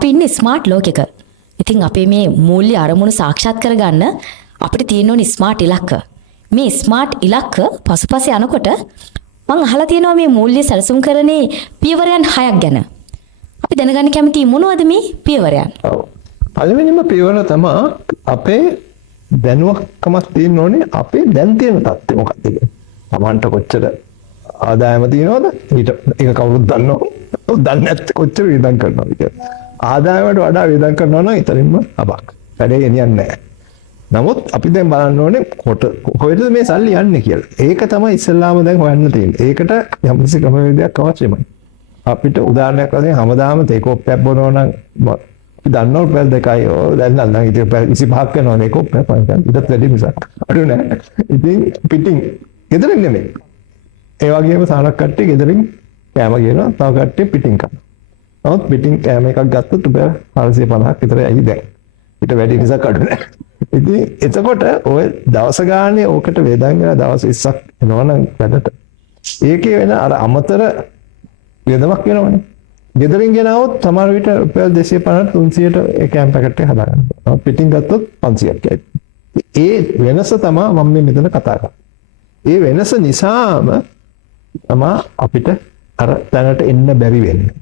අපි ඉන්නේ ස්මාර්ට් ලෝකෙක. ඉතින් අපේ මේ මූල්‍ය අරමුණු සාක්ෂාත් කරගන්න අපිට තියෙන්න ඕනේ ස්මාර්ට් ඉලක්ක. මේ ස්මාර්ට් ඉලක්ක පසුපස යනකොට මම අහලා තියෙනවා මේ මූල්‍ය සැලසුම් කරන්නේ පියවරයන් 6ක් ගැන. අපි දැනගන්න කැමති මොනවද මේ පියවරයන්? ඔව්. පළවෙනිම පියවර තමයි අපේ දැනුවක්කමක් තියෙන්න ඕනේ අපේ දැන් තියෙන තත්ත්වය මොකක්ද කියලා. Tamanට කොච්චර ආදායම තියෙනවද? ඊට ඒක කවුරුත් දන්නව. දන්නේ නැත්නම් කොච්චර වියදම් කරනවද කියලා. ආදායමට වඩා වියදම් කරනවා නම් ඊතරින්ම අබක්. වැඩේ ගෙනියන්නේ නැහැ. නමුත් අපි දැන් බලන්න ඕනේ කොහෙද මේ සල්ලි යන්නේ කියලා. ඒක තමයි ඉස්සෙල්ලාම දැන් හොයන්න තියෙන්නේ. ඒකට යම්කිසි ක්‍රමවේදයක් අවශ්‍යමයි. අපිට උදාහරණයක් වශයෙන් හැමදාම තේ කොප්පයක් බොනවා නම් දන්නෝ පැල් දෙකයි දැන් නම් ඉතින් පැල් 25ක් වෙනවා නේ කොප්පය පයින් ඊටත් වැඩි මිසක් අඩු නෑ. ඉතින් පිටින් ගෙදරින් නෙමෙයි. ඒ වගේම සාරක් කට්ටිය ගෙදරින් කෑම ගෙනවා. තව කට්ටිය පිටින් කනවා. නමුත් පිටින් කෑම එකක් ගත්තොත් උඹ 450ක් විතර ඇයි දැන්. ඊට වැඩි මිසක් අඩු නෑ. ඉතින් එතකොට ඔය දවස ගානේ ඕකට වේදන් වෙලා දවස් 20ක් එනවනම් වැඩට. ඒකේ වෙන අර අමතර වේදමක් වෙනවනේ. ගෙදරින් ගෙනාවොත් සමහර විට රුපියල් 250 300ට ඒ කෑම පැකට් එක හදාගන්න. පිටින් ගත්තොත් 500ක් යයි. ඒ වෙනස තමයි මම මෙතන කතා කරන්නේ. ඒ වෙනස නිසාම තමයි අපිට අර තැනට එන්න බැරි වෙන්නේ.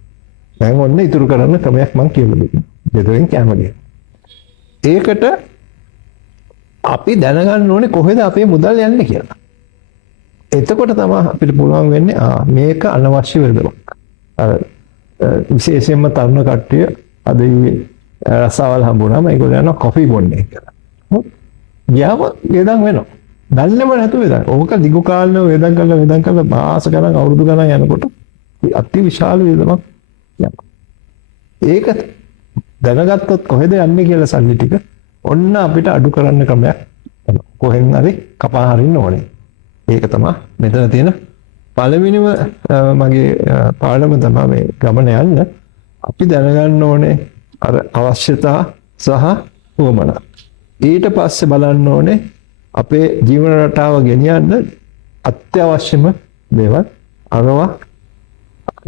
දැන් ඔන්න ඉතුරු කරන්න ක්‍රමයක් මම කියලා දෙන්නම්. ගෙදරින් කෑම ගෙන. ඒකට අපි දැනගන්න ඕනේ කොහෙද අපේ මුදල් යන්නේ කියලා. එතකොට තමයි අපිට පුළුවන් වෙන්නේ මේක අනවශ්‍ය වෙදමක්. අර විශේෂයෙන්ම තරුණ කට්ටිය අද රසාවල් හම්බුනම ඒගොල්ලෝ යනවා කොෆි බොන්නේ කියලා. ගියාම වේදන් වෙනවා. දැල්ලම නැතු වේදන්. ඕක දිගු කාලෙම වේදන් කරලා මාස ගණන් අවුරුදු ගණන් යනකොට අති විශාල වේදමක් යනවා. ඒක දැනගත්තොත් කොහෙද යන්නේ කියලා සල්ලි ටික ඔන්න අපිට අඩු කරන්න ක්‍රමයක් වෙනවා. කොහෙන් හරි කපා හරින්න ඕනේ. ඒක තමයි මෙතන තියෙන පළවෙනිම මගේ පාඩම තමයි මේ ගමන යන්න අපි දැනගන්න ඕනේ අර අවශ්‍යතා සහ උවමනා. ඊට පස්සේ බලන්න ඕනේ අපේ ජීවන රටාව ගෙනියන්න අත්‍යවශ්‍යම දේවල් අරවා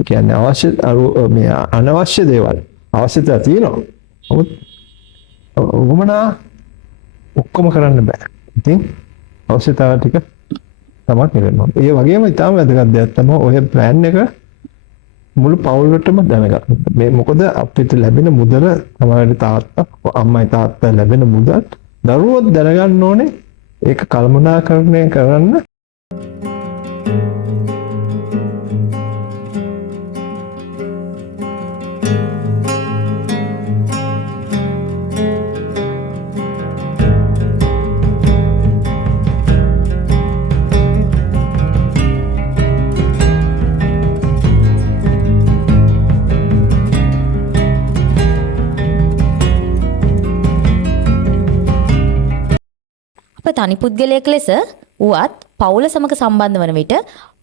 කියන්නේ අවශ්‍ය මේ අනවශ්‍ය දේවල් අවශ්‍යතා තියෙනවා. නමුත් උවමනා ඔක්කොම කරන්න බෑ. ඉතින් අවශ්‍යතාව ටික තමයි කරනවා. ඒ වගේම ඉතාම වැදගත් දෙයක් තමයි ඔය ප්ලෑන් එක මුළු පවුලටම දැනගන්න. මේ මොකද අපිට ලැබෙන මුදල තමයි තාත්තා අම්මයි තාත්තා ලැබෙන මුදල් දරුවෝ දැනගන්න ඕනේ ඒක කළමනාකරණය කරන්න. තනි පුද්ගලයෙක් ලෙස උවත් පවුල සමග සම්බන්ධ වන විට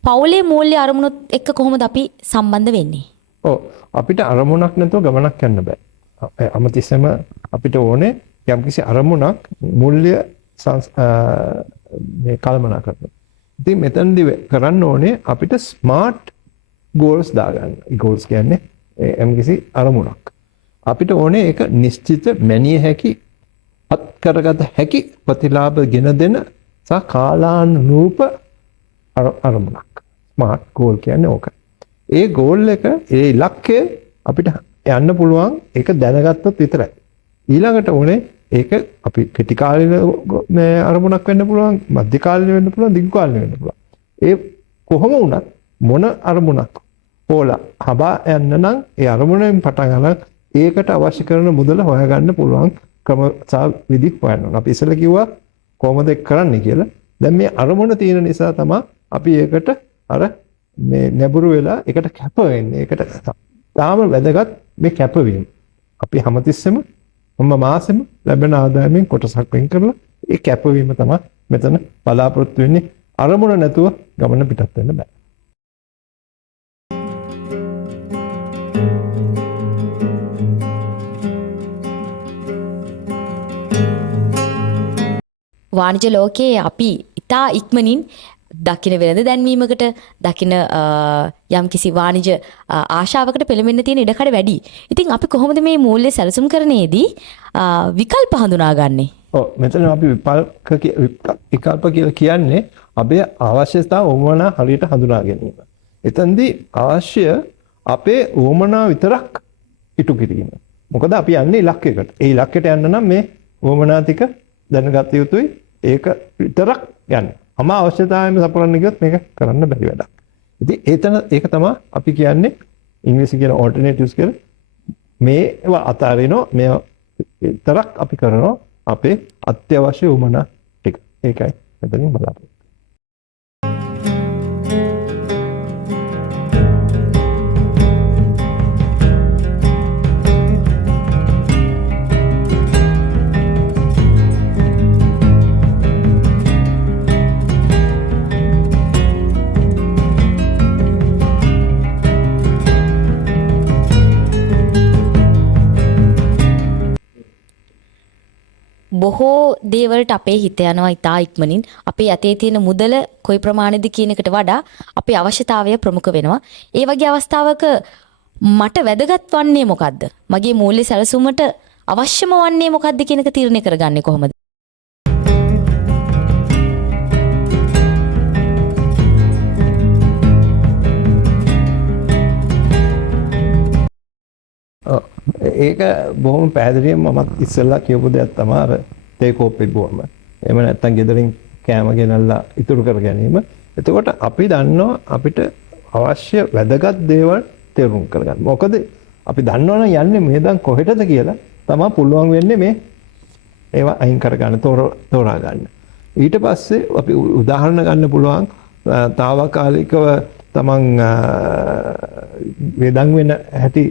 පවුලේ මූල්‍ය අරමුණුත් එක්ක කොහොමද අපි සම්බන්ධ වෙන්නේ? ඔව් අපිට අරමුණක් නැතුව ගමනක් යන්න බෑ. අමතිස්සම අපිට ඕනේ යම්කිසි අරමුණක් මූල්‍ය මේ කල්පනා කරන්න. ඉතින් මෙතනදී කරන්න ඕනේ අපිට ස්මාර්ට් ගෝල්ස් දාගන්න. ඒ ගෝල්ස් කියන්නේ යම්කිසි අරමුණක්. අපිට ඕනේ ඒක නිශ්චිත මැනිය හැකි අත් කරගත හැකි ප්‍රතිලාභ ගෙන දෙන සහ කාලානුරූප අරමුණක්. ස්මාර්ට් ගෝල් කියන්නේ ඕක. ඒ ගෝල් එක ඒ ඉලක්කය අපිට යන්න පුළුවන් ඒක දැනගත්තොත් විතරයි. ඊළඟට ඕනේ ඒක අපි කෙටි කාලීන මේ අරමුණක් වෙන්න පුළුවන්, මධ්‍ය කාලීන වෙන්න පුළුවන්, දිගු කාලීන වෙන්න පුළුවන්. ඒ කොහොම වුණත් මොන අරමුණක් හොලා හබා යන්න නම් ඒ අරමුණෙන් පටන් ගන්න ඒකට අවශ්‍ය කරන මුදල හොයාගන්න පුළුවන් ක්‍රම සහ විදි හොයන්න. අපි ඉස්සෙල්ලා කිව්වා කොහොමද ඒක කරන්නේ කියලා. දැන් මේ අරමුණ තියෙන නිසා තමයි අපි ඒකට අර මේ නැඹුරු වෙලා ඒකට කැප වෙන්නේ. ඒකට තාම වැදගත් මේ කැපවීම. අපි හැමතිස්සෙම මාසෙම ලැබෙන ආදායමෙන් කොටසක් වෙන් කරලා ඒ කැපවීම තමයි මෙතන බලාපොරොත්තු වෙන්නේ. අරමුණ නැතුව ගමන පිටත් වෙන්න බෑ. වාණිජ ලෝකයේ අපි ඉතා ඉක්මනින් දකින වෙළඳ දැන්වීමකට දකින යම් කිසි වාණිජ ආශාවකට පෙළඹෙන්න තියෙන ඉඩකඩ වැඩි. ඉතින් අපි කොහොමද මේ මූල්‍ය සැලසුම් කරන්නේදී විකල්ප හඳුනාගන්නේ? ඔව් මෙතන අපි විකල්ප කියලා කියන්නේ අපේ අවශ්‍යතා වමනා හරියට හඳුනා ගැනීම. එතෙන්දී අවශ්‍ය අපේ වමනා විතරක් ඉටු කිරීම. මොකද අපි යන්නේ ඉලක්කයකට. ඒ ඉලක්කයට යන්න නම් මේ වමනා ටික දැනගත යුතුයි. ඒක විතරක් යන්න. අම අවශ්‍යතාවයම සපුරන්න ගියොත් මේක කරන්න බැරි වැඩක්. ඉතින් ඒක තමයි අපි කියන්නේ ඉංග්‍රීසි කියන alternatives කියලා. මේවා අතාරිනවා මේ විතරක් අපි කරනවා අපේ අත්‍යවශ්‍ය වමනා ටික. ඒකයි මෙතනින් බලන්න. බොහෝ දේවල්ට අපේ හිත යනවා ඉතා ඉක්මනින්. අපේ යතේ තියෙන මුදල කොයි ප්‍රමාණයද කියන එකට වඩා අපේ අවශ්‍යතාවය ප්‍රමුඛ වෙනවා. ඒ වගේ අවස්ථාවක මට වැදගත් වන්නේ මොකද්ද? මගේ මූල්‍ය සැලසුමට අවශ්‍යම වන්නේ මොකද්ද කියන එක තීරණය කරගන්නේ කොහොමද? ඒක බොහොම පැහැදිලිවම මමත් ඉස්සෙල්ලා කියපු දෙයක් තමයි අර තේකෝප්පේ බොම. එහෙම නැත්නම් ගෙදරින් කෑම ගෙනල්ලා ඉතුරු කර ගැනීම. එතකොට අපි දන්නවා අපිට අවශ්‍ය වැදගත් දේවල් තේරුම් කරගන්න. මොකද අපි දන්නවනම් යන්නේ මෙහෙදන් කොහෙටද කියලා තමයි පුළුවන් වෙන්නේ මේ ඒවා අයින් කරගන්න තෝරා ගන්න. ඊට පස්සේ අපි උදාහරණ ගන්න පුළුවන් తాවකාලිකව තමන් වේදන් වෙන හැටි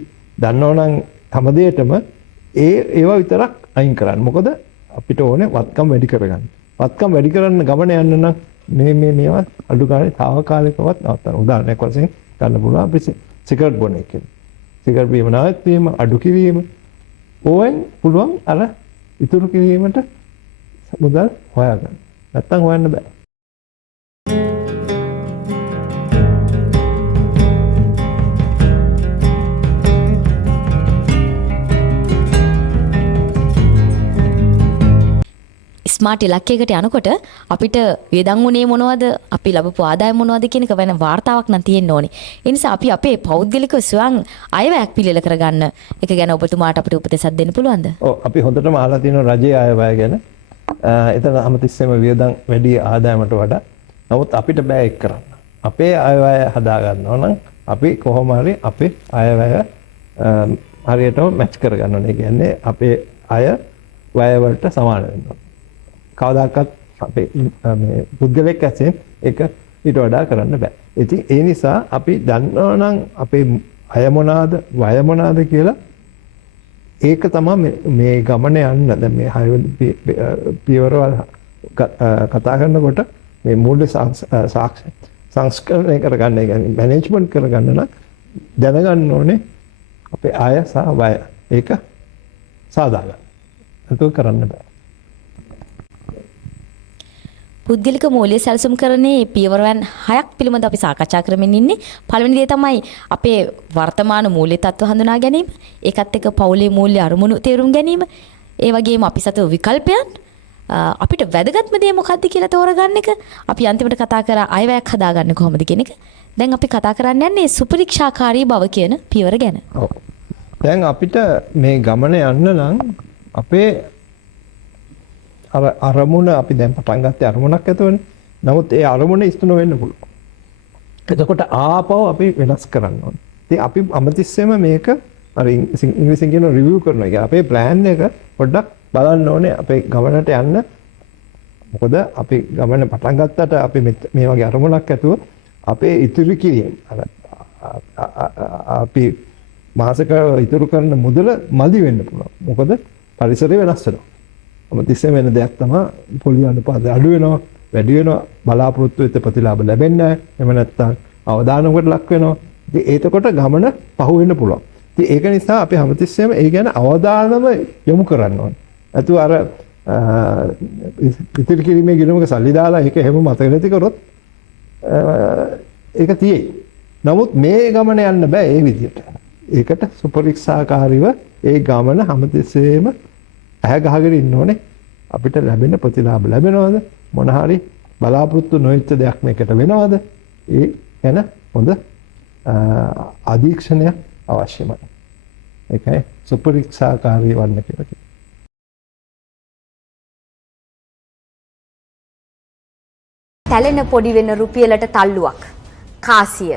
දන්නවනම් හැමදේටම ඒවා විතරක් අයින් කරන්න. මොකද අපිට ඕනේ වත්කම් වැඩි කරගන්න. වත්කම් වැඩි කරන්න ගමන යන්න නම් මේවා අඩු ගානේ తాවකාලිකවත් නවත්තන්න. උදාහරණයක් වශයෙන් ගන්න පුළුවන් අපි සිගරට් බොන එක. සිගරට් බීම නැවැත්වීම අඩු කිරීම ඕෙන් පුළුවන් අර ඉතුරු කිරීමට මුදල් හොයාගන්න. නැත්තම් හොයන්න බෑ. ස්මාර්ට් ඉලක්කයකට යනකොට අපිට වේදන් උනේ මොනවද, අපි ලැබපු ආදායම මොනවද කියන එක වෙන වාර්තාවක් නම් තියෙන්න ඕනේ. ඒ නිසා අපි අපේ පෞද්ගලික ස්වයං අයවැයක් පිළිල කරගන්න එක ගැන ඔබතුමාට අපිට උපදෙසක් දෙන්න පුළුවන්ද? ඔව් අපි හොඳටම අහලා තියෙනවා රජයේ අයවැය ගැන. එතන හැමතිස්සෙම වේදන් වැඩි ආදායමට වඩා. නමුත් අපිට බෑ ඒක කරන්න. අපේ අයවැය හදා ගන්නවා නම් අපි කොහොම හරි අපේ අයවැය හරියටම මැච් කරගන්න ඕනේ. කියන්නේ අපේ අය වැය වලට සමාන වෙන්න ඕනේ. කවදාකවත් අපේ මේ පුද්ගලෙක් ඇසෙන් ඒක ඊට වඩා කරන්න බෑ. ඉතින් ඒ නිසා අපි දන්නවා නම් අපේ අය මොනවාද, වය මොනවාද කියලා ඒක තමයි මේ ගමන යන්න. දැන් මේ 6 පියවරවල් කතා කරනකොට මේ මූල්‍ය සංස්කරණය කරගන්න, يعني මැනේජ්මන්ට් කරගන්න නම් දැනගන්න ඕනේ අපේ අය සහ වය. ඒක සාදාගන්න. ඒක කරන්න බෑ. පුද්ගලික මූල්‍ය සැලසුම් කරන්නේ පියවරයන් 6ක් පිළිබඳව අපි සාකච්ඡා කරමින් ඉන්නේ. පළවෙනි දේ තමයි අපේ වර්තමාන මූල්‍ය තත්ත්ව හඳුනා ගැනීම. ඒකත් එක්ක පෞලේ මූල්‍ය අරමුණු තේරුම් ගැනීම. ඒ වගේම අපි සතු විකල්පයන් අපිට වැදගත්ම දේ මොකක්ද කියලා තෝරගන්න එක. අපි අන්තිමට කතා කරා අයවැයක් හදාගන්න කොහොමද කියන එක. දැන් අපි කතා කරන්න යන්නේ සුපරීක්ෂාකාරී බව කියන පියවර ගැන. ඔව්. දැන් අපිට මේ ගමන යන්න නම් අපේ අරමුණ අපි දැන් පටන් ගත්තේ අරමුණක් ඇතුවනේ. නමුත් ඒ අරමුණ ඉස්තු නොවෙන්න පුළුවන්. එතකොට ආපහු අපි වෙනස් කරන්න ඕනේ. ඉතින් අපි අමතිස්සෙම මේක අර ඉංග්‍රීසියෙන් කියන රිවිව් කරනවා. ඒ අපේ ප්ලෑන් එක පොඩ්ඩක් බලන්න ඕනේ අපේ ගමනට යන්න. මොකද අපි ගමන පටන් ගත්තට අපි මේ වගේ අරමුණක් ඇතුව අපේ ඉතුරු කිරීම අපි මාසක ඉතුරු කරන මුදල මදි වෙන්න පුළුවන්. මොකද පරිසරය වෙනස් වෙනවා. අමතිස්සෙම වෙන දෙයක් තමයි පොලි අනුපාතය අඩු වෙනවා, වැඩි වෙනවා, බලාපොරොත්තු වෙච්ච ප්‍රතිලාභ ලැබෙන්නේ නැහැ. එහෙම නැත්නම් අවදානමකට ලක් වෙනවා. ඉතින් ඒතකොට ගමන පහු වෙන්න පුළුවන්. ඉතින් ඒක නිසා අපි හැමතිස්සෙම ඒ ගැන අවධානම යොමු කරන්න ඕනේ. අතු අර ඉතිරි කිරීමේ ගිණුමක සල්ලි දාලා ඒක හැම මතක නැති කරොත් ඒක තියෙයි. නමුත් මේ ගමන යන්න බෑ ඒ විදිහට. ඒකට සුපරික්ෂාකාරීව ඒ ගමන හැමතිස්සෙම ඇහැ ගහගෙන ඉන්න ඕනේ. අපිට ලැබෙන ප්‍රතිලාභ ලැබෙනවද? මොන හරි බලාපොරොත්තු නොවෙච්ච දෙයක් මේකට වෙනවද? ඒ ගැන හොඳ අධීක්ෂණයක් අවශ්‍යමයි. ඒකයි සුපරික්ෂාකාරී වන්න කියලා කියන්නේ. තැලෙන පොඩි වෙන රුපියලට තල්ලුවක්. කාසිය.